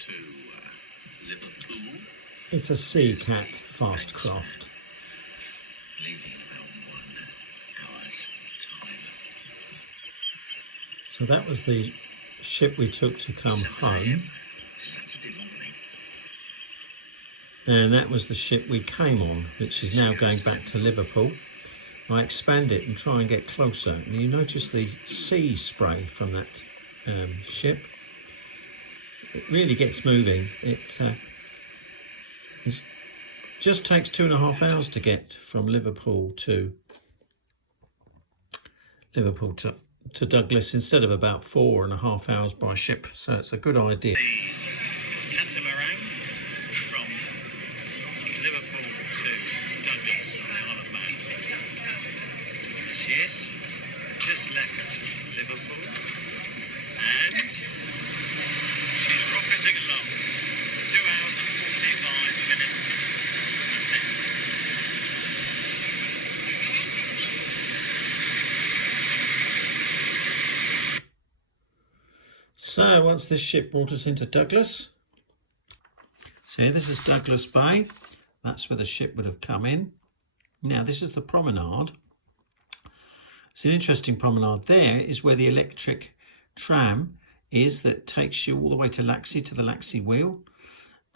to Liverpool. It's a sea cat Fastcraft. Leaving in about 1 hour's time. So that was the ship we took to come home. Saturday morning. And that was the ship we came on, which is now going back to Liverpool. I expand it and try and get closer. And you notice the sea spray from that ship. It really gets moving. It just takes 2.5 hours to get from Liverpool to Douglas instead of about 4.5 hours by ship. So it's a good idea. Catamaran from Liverpool to Douglas on the Isle of Man. There she is, just left Liverpool, and she's rocketing along. 2 hours and 45 minutes. That's it. So once this ship brought us into Douglas, see, this is Douglas Bay. That's where the ship would have come in. Now this is the promenade. It's an interesting promenade. There is where the electric tram is that takes you all the way to Laxey, to the Laxey wheel.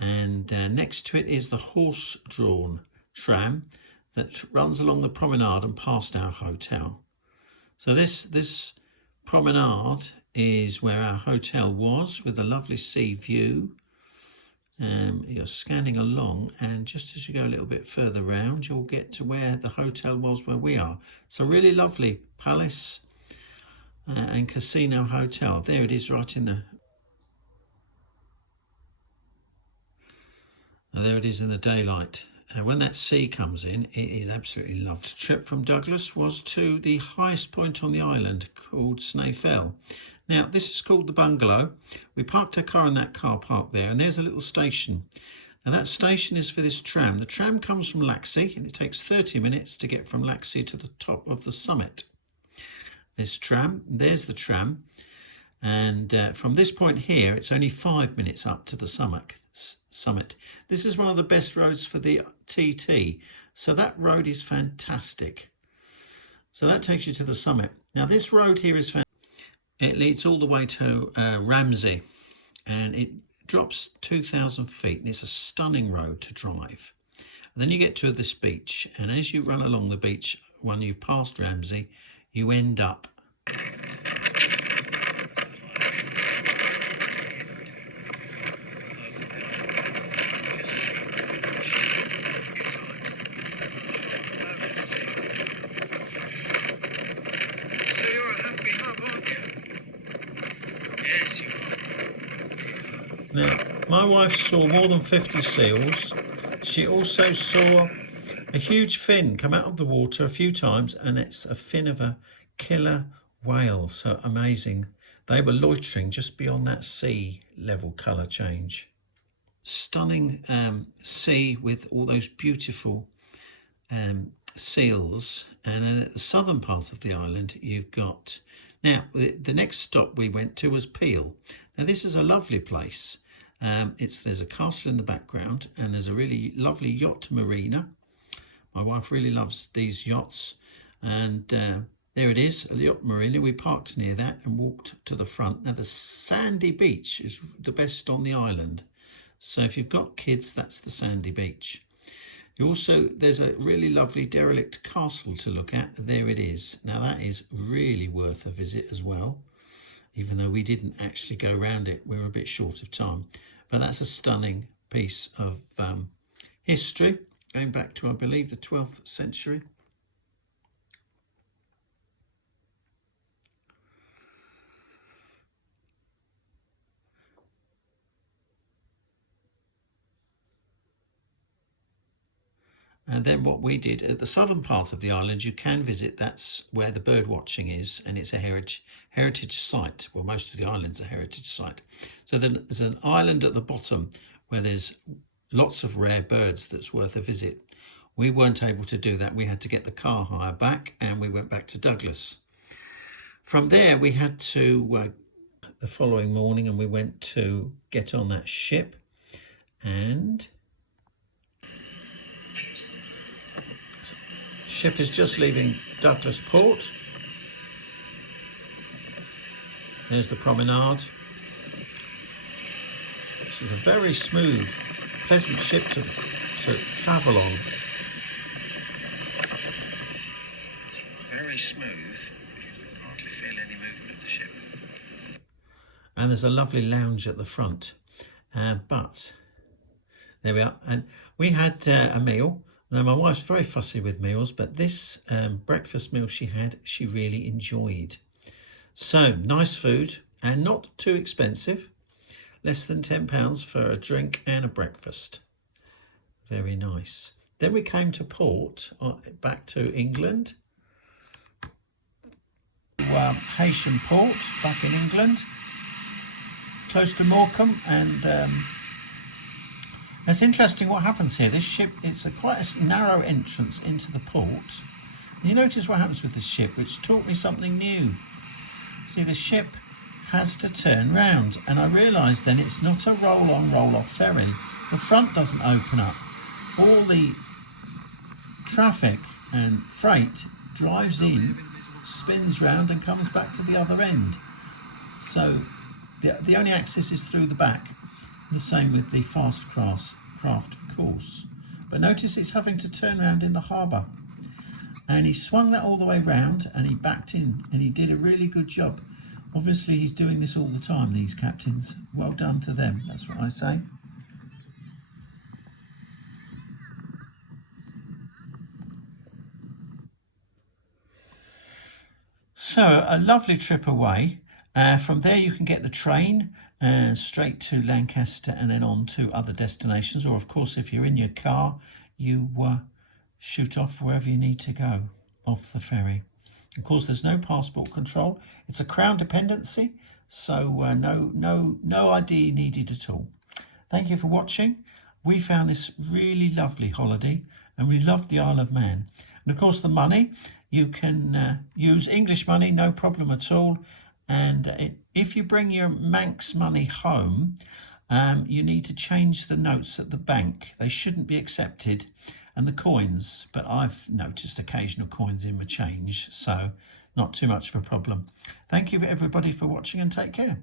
And next to it is the horse-drawn tram that runs along the promenade and past our hotel. So this promenade is where our hotel was, with a lovely sea view. You're scanning along, and just as you go a little bit further round, you'll get to where the hotel was, where we are. It's a really lovely palace and casino hotel. There it is, right in the... There it is in the daylight. And when that sea comes in, it is absolutely lovely. The trip from Douglas was to the highest point on the island, called Snaefell. Now, this is called the Bungalow. We parked our car in that car park there, and there's a little station. And that station is for this tram. The tram comes from Laxey, and it takes 30 minutes to get from Laxey to the top of the summit. This tram, there's the tram. And from this point here, it's only 5 minutes up to the summit. This is one of the best roads for the TT. So that road is fantastic. So that takes you to the summit. Now, this road here is fantastic. It leads all the way to Ramsey, and it drops 2,000 feet, and it's a stunning road to drive. And then you get to this beach, and as you run along the beach, when you've passed Ramsey, you end up Now, my wife saw more than 50 seals. She also saw a huge fin come out of the water a few times, and it's a fin of a killer whale. So amazing. They were loitering just beyond that sea level colour change. Stunning sea with all those beautiful seals. And then at the southern part of the island, you've got... Now, the next stop we went to was Peel. Now, this is a lovely place. There's a castle in the background, and there's a really lovely yacht marina. My wife really loves these yachts. And there it is, a yacht marina. We parked near that and walked to the front. Now, the sandy beach is the best on the island. So if you've got kids, that's the sandy beach. There's a really lovely derelict castle to look at. There it is. Now that is really worth a visit as well, even though we didn't actually go around it. We were a bit short of time. But that's a stunning piece of history, going back to, I believe, the 12th century. And then what we did at the southern part of the island, you can visit. That's where the bird watching is, and it's a heritage site. Well, most of the island's a heritage site. So then there's an island at the bottom where there's lots of rare birds that's worth a visit. We weren't able to do that. We had to get the car hire back, and we went back to Douglas. From there, we had to the following morning and we went to get on that ship, and ship is just leaving Douglas Port. There's the promenade. This is a very smooth, pleasant ship to travel on. Very smooth. Hardly feel any movement of the ship. And there's a lovely lounge at the front. But there we are. And we had a meal. Now, my wife's very fussy with meals, but this breakfast meal she really enjoyed. So, nice food and not too expensive. Less than £10 for a drink and a breakfast. Very nice. Then we came to port, back to England. Heysham Port, back in England, close to Morecambe, and it's interesting what happens here. This ship, it's quite a narrow entrance into the port. And you notice what happens with this ship, which taught me something new. See, the ship has to turn round, and I realised then it's not a roll-on, roll-off ferry. The front doesn't open up. All the traffic and freight drives in, spins round and comes back to the other end. So the only access is through the back. The same with the Fastcraft, of course. But notice it's having to turn around in the harbour. And he swung that all the way round and he backed in, and he did a really good job. Obviously he's doing this all the time, these captains. Well done to them, that's what I say. So a lovely trip away. From there you can get the train straight to Lancaster and then on to other destinations. Or of course, if you're in your car, you shoot off wherever you need to go off the ferry. Of course, there's no passport control. It's a Crown dependency, so no ID needed at all. Thank you for watching. We found this really lovely holiday and we loved the Isle of Man. And of course, the money, you can use English money, no problem at all. And if you bring your Manx money home, you need to change the notes at the bank. They shouldn't be accepted. And the coins, but I've noticed occasional coins in my change, so not too much of a problem. Thank you everybody for watching and take care.